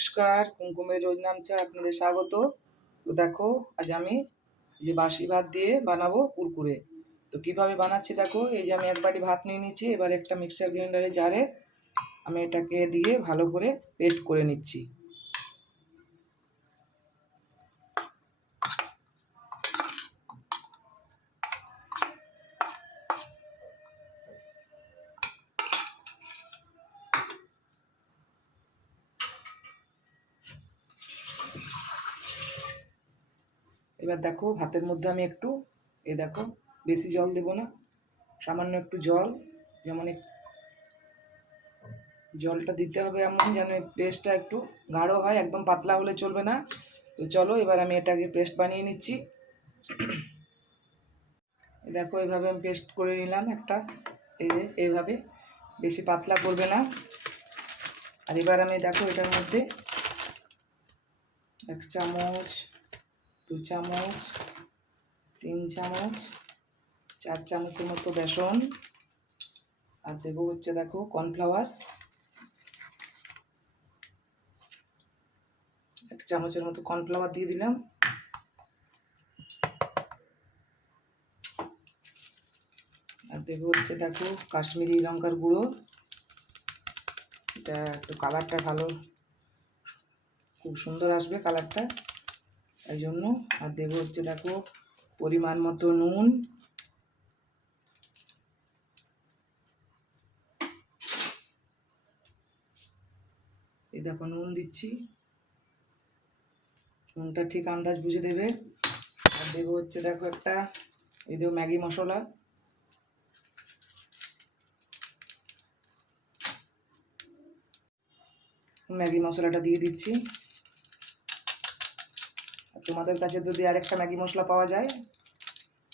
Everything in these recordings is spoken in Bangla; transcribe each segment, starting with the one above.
নমস্কার কুমকুমের রোজ নামচা আপনাদের স্বাগত। তো দেখো, আজ আমি যে বাসি ভাত দিয়ে বানাবো কুরকুরে। তো কীভাবে বানাচ্ছি দেখো, এই যে আমি এক বাটি ভাত নিয়ে নিচ্ছি এবার একটা মিক্সার গ্রাইন্ডারে জারে আমি এটাকে দিয়ে ভালো করে পেস্ট করে নিচ্ছি। এবার দেখো, ভাতের মধ্যে আমি একটু, এ দেখো, বেশি জল দেব না, সামান্য একটু জল, যেমন জলটা দিতে হবে এমন যেন পেস্টটা একটু গাঢ় হয়, একদম পাতলা হলে চলবে না। তো চলো, এবার আমি এটাকে পেস্ট বানিয়ে নিচ্ছি। দেখো এইভাবে আমি পেস্ট করে নিলাম একটা, এই যে এইভাবে বেশি পাতলা করবে না। আর এবার আমি দেখো, এটার মধ্যে এক চামচ দু চামচ, তিন চামচ, চার চামচের মতো বেসন। আর দেবো হচ্ছে দেখো কর্নফ্লাওয়ার। এক চামচের মতো কর্নফ্লাওয়ার দিয়ে দিলাম। আর দেবো হচ্ছে দেখো কাশ্মীরি লঙ্কার গুঁড়ো। এটা একটু কালারটা ভালো, খুব সুন্দর আসবে কালারটা এই জন্য আর দেবো হচ্ছে দেখো পরিমাণ মতো নুন। এই দেখো নুন দিচ্ছি। নুনটা ঠিক আন্দাজ বুঝে দেবে। আর দেবো হচ্ছে দেখো একটা, এই দেবো ম্যাগি মশলা। ম্যাগি মশলাটা দিয়ে দিচ্ছি। তোমাদের কাছে যদি আরেকটা ম্যাগি মশলা পাওয়া যায়,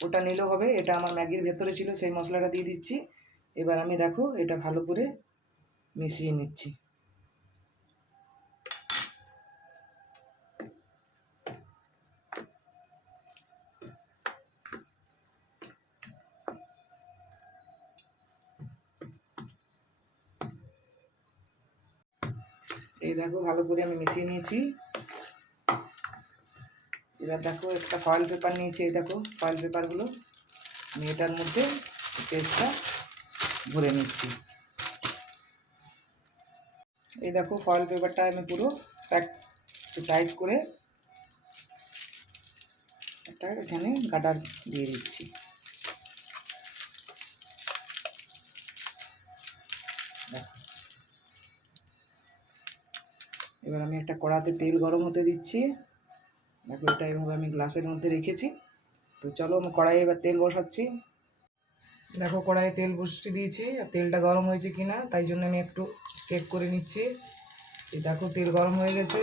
ওটা নিলেও হবে। এটা আমার ম্যাগির ভেতরে ছিল, সেই মশলাটা দিয়ে দিচ্ছি। এবার আমি দেখো, এটা ভালো করে মিশিয়ে নিচ্ছি। এই দেখো, ভালো করে আমি মিশিয়ে নিয়েছি। এবার দেখো একটা ফয়েল পেপার নিয়েছি, এই দেখো ফয়েল পেপারগুলো আমি এটার মধ্যে পেস্টটা ভরে নিচ্ছি। এই দেখো ফয়েল পেপারটা আমি পুরো প্যাক টাইট করে একটা এখানে গাডার দিয়ে দিচ্ছি। এবার আমি একটা কড়াতে তেল গরম হতে দিচ্ছি। দেখো, এটা এভাবে আমি গ্লাসের মধ্যে রেখেছি। তো চলো, আমি কড়াইয়ে এবার তেল বসাচ্ছি। দেখো, কড়াইয়ে তেল বসিয়ে দিয়েছি। আর তেলটা গরম হয়েছে কি না তাই জন্য আমি একটু চেক করে নিচ্ছি। দেখো, তেল গরম হয়ে গেছে।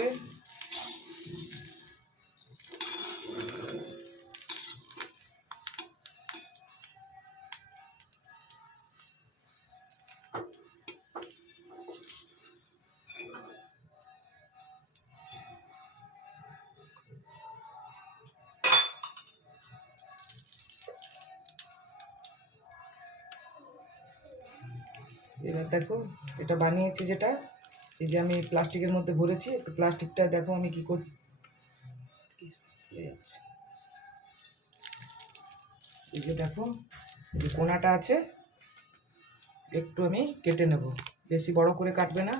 এবার দেখো, এটা বানিয়েছি যেটা, এই যে আমি প্লাস্টিকের মধ্যে ভরেছি, একটু প্লাস্টিকটা দেখো আমি কি কর এই যে দেখো যে কোনাটা আছে, একটু আমি কেটে নেব, বেশি বড় করে কাটবে না।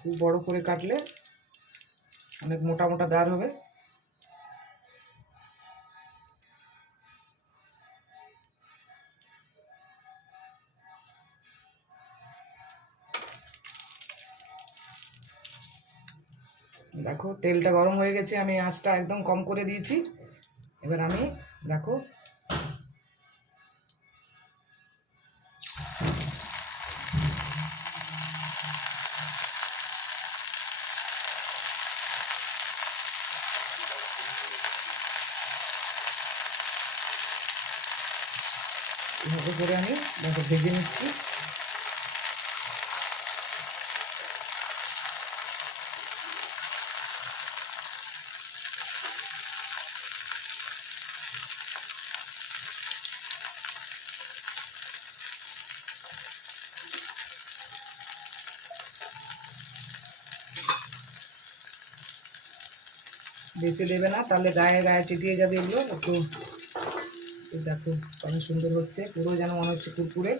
খুব বড় করে কাটলে অনেক মোটা মোটা বের হবে। দেখো, তেলটা গরম হয়ে গেছে, আমি আঁচটা একদম কম করে দিয়েছি। এবার আমি, দেখো, এভাবে করে আমি, দেখো, ভেজে নিচ্ছি। বেশি দেবে না, তাহলে গায়ে গায়ে চিটিয়ে যাবে এগুলো। একটু দেখো কত সুন্দর হচ্ছে, পুরো যেন মনে হচ্ছে কুরকুরে।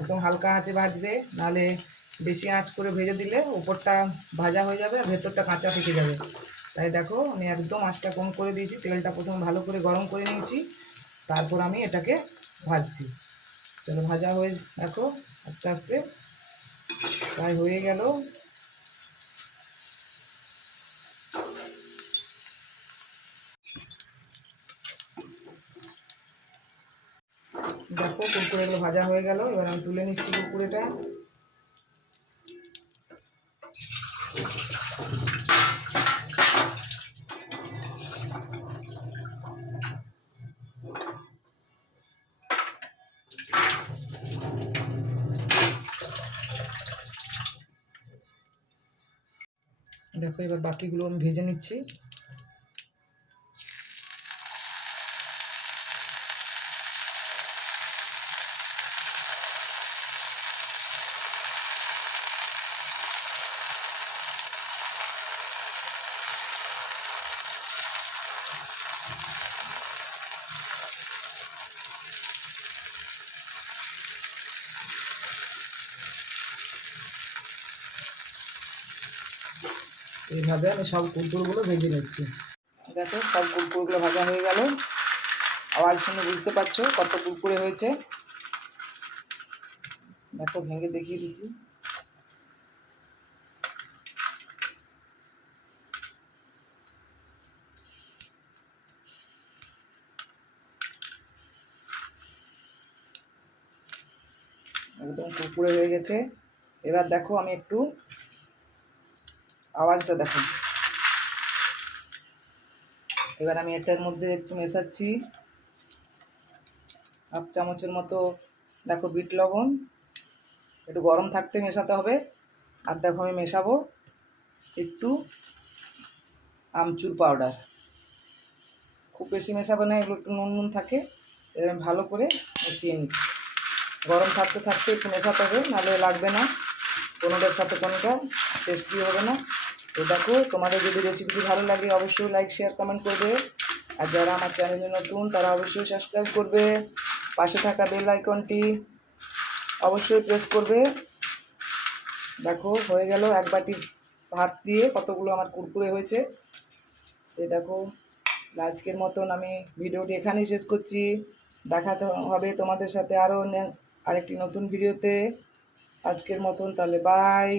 একদম হালকা আঁচে ভাজবে, নাহলে বেশি আঁচ করে ভেজে দিলে উপরটা ভাজা হয়ে যাবে আর ভেতরটা কাঁচা থেকে যাবে। তাই দেখো, আমি একদম আঁচটা কম করে দিয়েছি, তেলটা প্রথমে ভালো করে গরম করে নিয়েছি, তারপর আমি এটাকে ভাজছি। চলো ভাজা হয়ে, দেখো, আস্তে আস্তে, প্রায় হয়ে গেল। দেখো কুরকুরেগুলো ভাজা হয়ে গেল। এবার আমি তুলে নিচ্ছি কুরকুরেটা। দেখো এবার বাকিগুলো আমি ভেজে নিচ্ছি। এইভাবে আমি সব কুরকুরগুলো ভেজে নিচ্ছি। দেখো, সব কুরকুরগুলো ভাজা হয়ে গেল। আওয়াজ শুনে বুঝতে পারছ কত কুরকুরে হয়েছে? দেখো, ভেঙে দেখিয়ে দিচ্ছি। একদম কুকুরে হয়ে গেছে। এবার দেখো, আমি একটু আওয়াজটা দেখো এবার আমি এটার মধ্যে একটু মেশাচ্ছি। হাফ চামচের মতো, দেখো, বিট লবণ। একটু গরম থাকতে মেশাতে হবে। আর দেখো, আমি মেশাবো একটু আমচুর পাউডার। খুব বেশি মেশাবো না, এগুলো একটু নুন নুন থাকে। এবার আমি ভালো করে মিশিয়ে নিচ্ছি। গরম থাকতে থাকতে একটু মেশাতে হবে, নাহলে লাগবে না। কোনোটার সাথে কোনোটা টেস্টি হবে না। তো দেখো, তোমাদের যদি রেসিপিটি ভালো লাগে, অবশ্যই লাইক শেয়ার কমেন্ট করবে। আর যারা আমার চ্যানেলে নতুন, তারা অবশ্যই সাবস্ক্রাইব করবে। পাশে থাকা বেল আইকনটি অবশ্যই প্রেস করবে। দেখো, হয়ে গেল এক বাটি ভাত দিয়ে কতগুলো আমার কুরকুরে হয়েছে। এই দেখো, আজকের মতন আমি ভিডিওটি এখানেই শেষ করছি। দেখাতে হবে তোমাদের সাথে আরও আরেকটি নতুন ভিডিওতে আজকের মতন তাহলে বাই